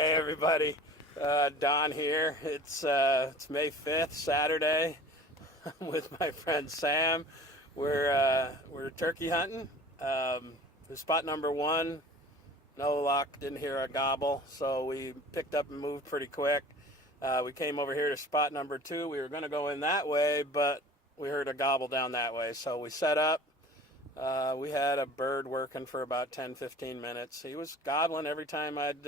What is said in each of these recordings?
Hey everybody, Don here. It's May 5th, Saturday. I'm with my friend Sam. We're turkey hunting. Spot number one, no luck. Didn't hear a gobble, so we picked up and moved pretty quick. We came over here to spot number two. We were going to go in that way, but we heard a gobble down that way, so we set up. We had a bird working for about 10-15 minutes. He was gobbling every time I'd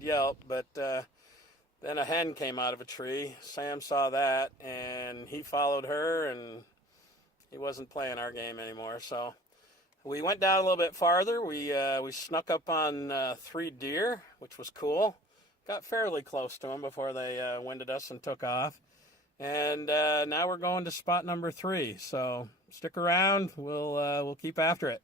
yelp, but then a hen came out of a tree. Sam saw that, and he followed her, and he wasn't playing our game anymore. So we went down a little bit farther. We snuck up on 3 deer, which was cool. Got fairly close to them before they winded us and took off. And now we're going to spot number 3. So stick around. We'll keep after it.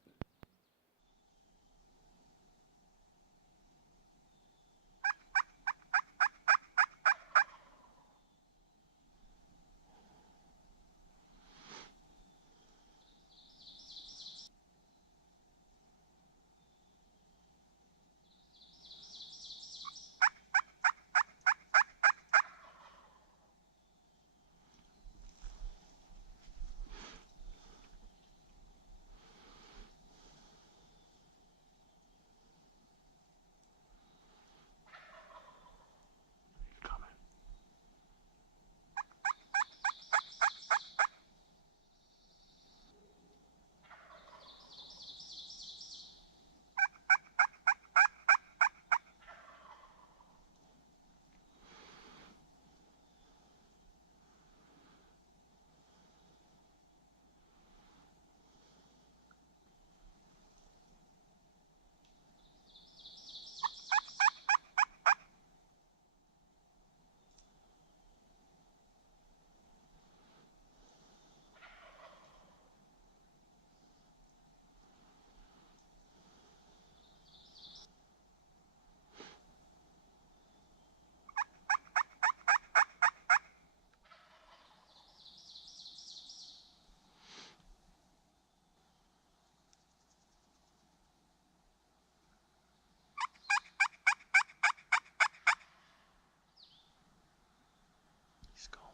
He's going.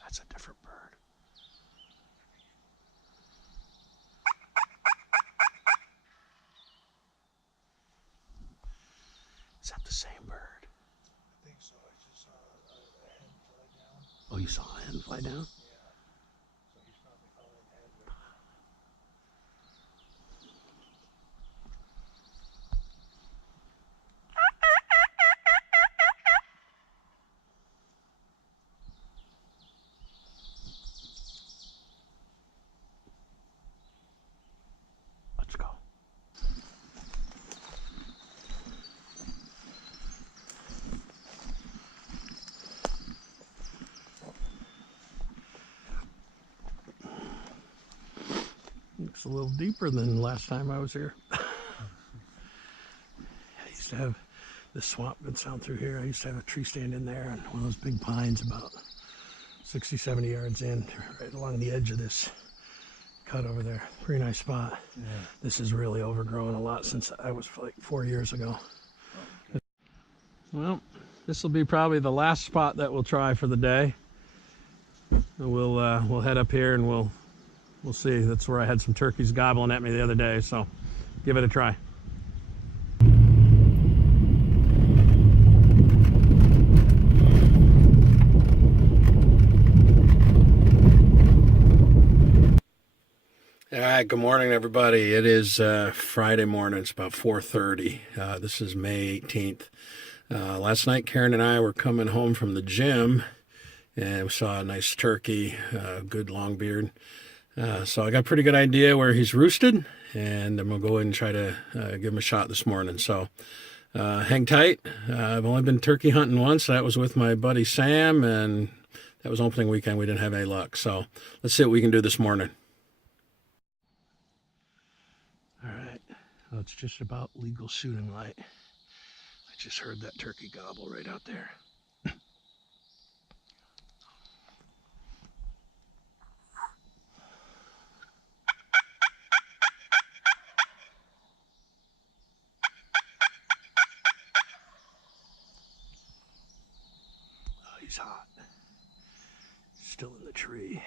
That's a different bird. Is that the same bird? I think so. I just saw a hen fly down. Oh, you saw a hen fly down? Yeah. So he's probably following the hen right now. Let's go. Looks a little deeper than last time I was here. I used to have this swamp been sound through here. I used to have a tree stand in there and one of those big pines about 60, 70 yards in, right along the edge of this cut over there. Pretty nice spot. Yeah. This is really overgrown a lot since I was like 4 years ago. Oh, okay. Well, this will be probably the last spot that we'll try for the day. We'll head up here and we'll see. That's where I had some turkeys gobbling at me the other day, so give it a try. All right, good morning, everybody. It is Friday morning. It's about 4:30. This is May 18th. Last night, Karen and I were coming home from the gym, and we saw a nice turkey, good long beard. So I got a pretty good idea where he's roosted, and I'm going to go ahead and try to give him a shot this morning. So hang tight. I've only been turkey hunting once. That was with my buddy Sam, and that was opening weekend. We didn't have any luck. So let's see what we can do this morning. All right. Well, it's just about legal shooting light. I just heard that turkey gobble right out there. he's hot. Still in the tree.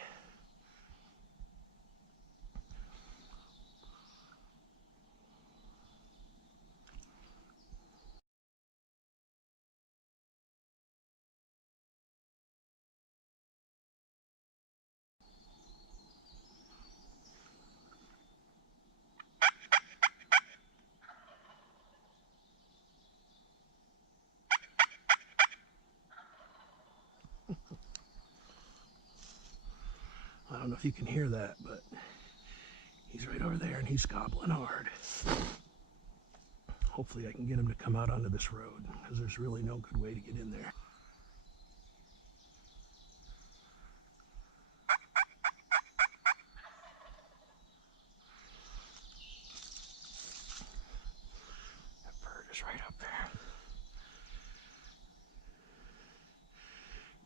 I don't know if you can hear that, but he's right over there and he's gobbling hard. Hopefully I can get him to come out onto this road, because there's really no good way to get in there. That bird is right up there.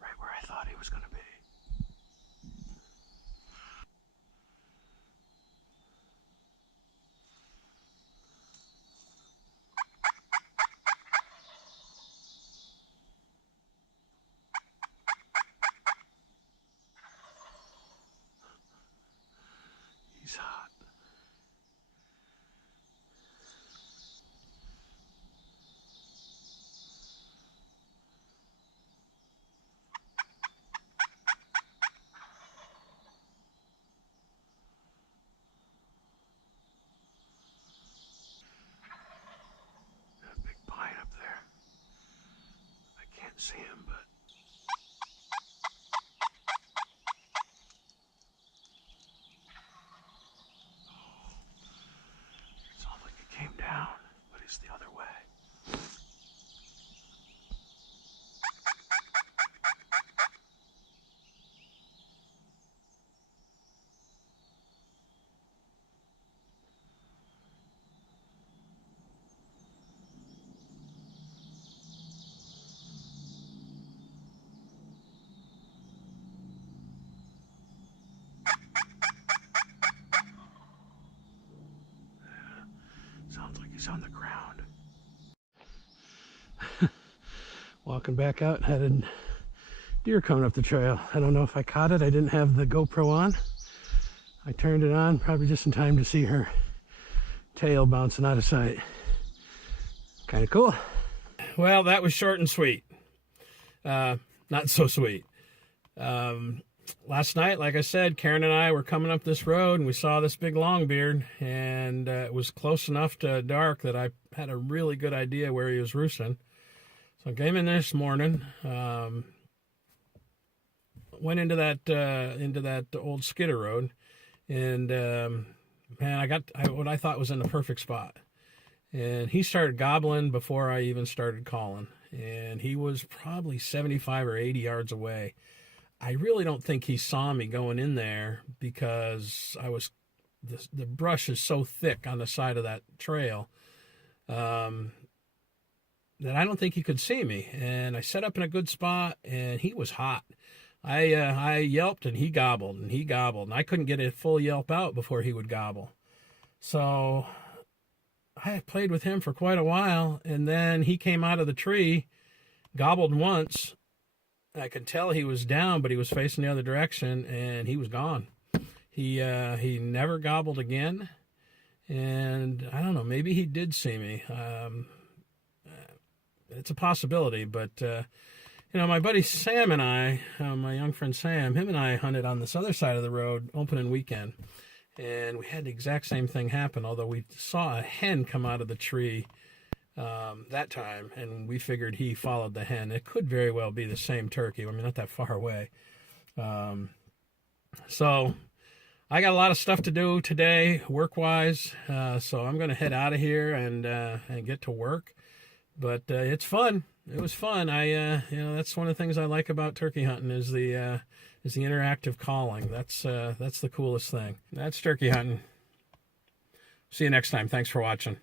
Right where I thought he was going to be. He's hot. That big pine up there. I can't see him, but it sounds like he came down, but he's the other way. Sounds like he's on the ground. Walking back out, had a deer coming up the trail. I don't know if I caught it. I didn't have the GoPro on. I turned it on probably just in time to see her tail bouncing out of sight. Kind of cool. Well, that was short and sweet. Not so sweet. Last night, like I said, Karen and I were coming up this road and we saw this big longbeard, and it was close enough to dark that I had a really good idea where he was roosting. So I came in this morning, went into that old skidder road, and man, I got what I thought was in the perfect spot. And he started gobbling before I even started calling, and he was probably 75 or 80 yards away. I really don't think he saw me going in there, because the brush is so thick on the side of that trail that I don't think he could see me. And I set up in a good spot, and he was hot. I yelped and he gobbled and he gobbled, and I couldn't get a full yelp out before he would gobble. So I played with him for quite a while, and then he came out of the tree, gobbled once. I could tell he was down, but he was facing the other direction, and he was gone. He never gobbled again, and I don't know, maybe he did see me. It's a possibility, but my buddy Sam and I, my young friend Sam, him and I hunted on this other side of the road opening weekend, and we had the exact same thing happen, although we saw a hen come out of the tree that time, and we figured he followed the hen. It could very well be the same turkey. I mean, not that far away. So I got a lot of stuff to do today, work-wise, so I'm going to head out of here and get to work. But it's fun. It was fun. That's one of the things I like about turkey hunting is the interactive calling. That's the coolest thing. That's turkey hunting. See you next time. Thanks for watching.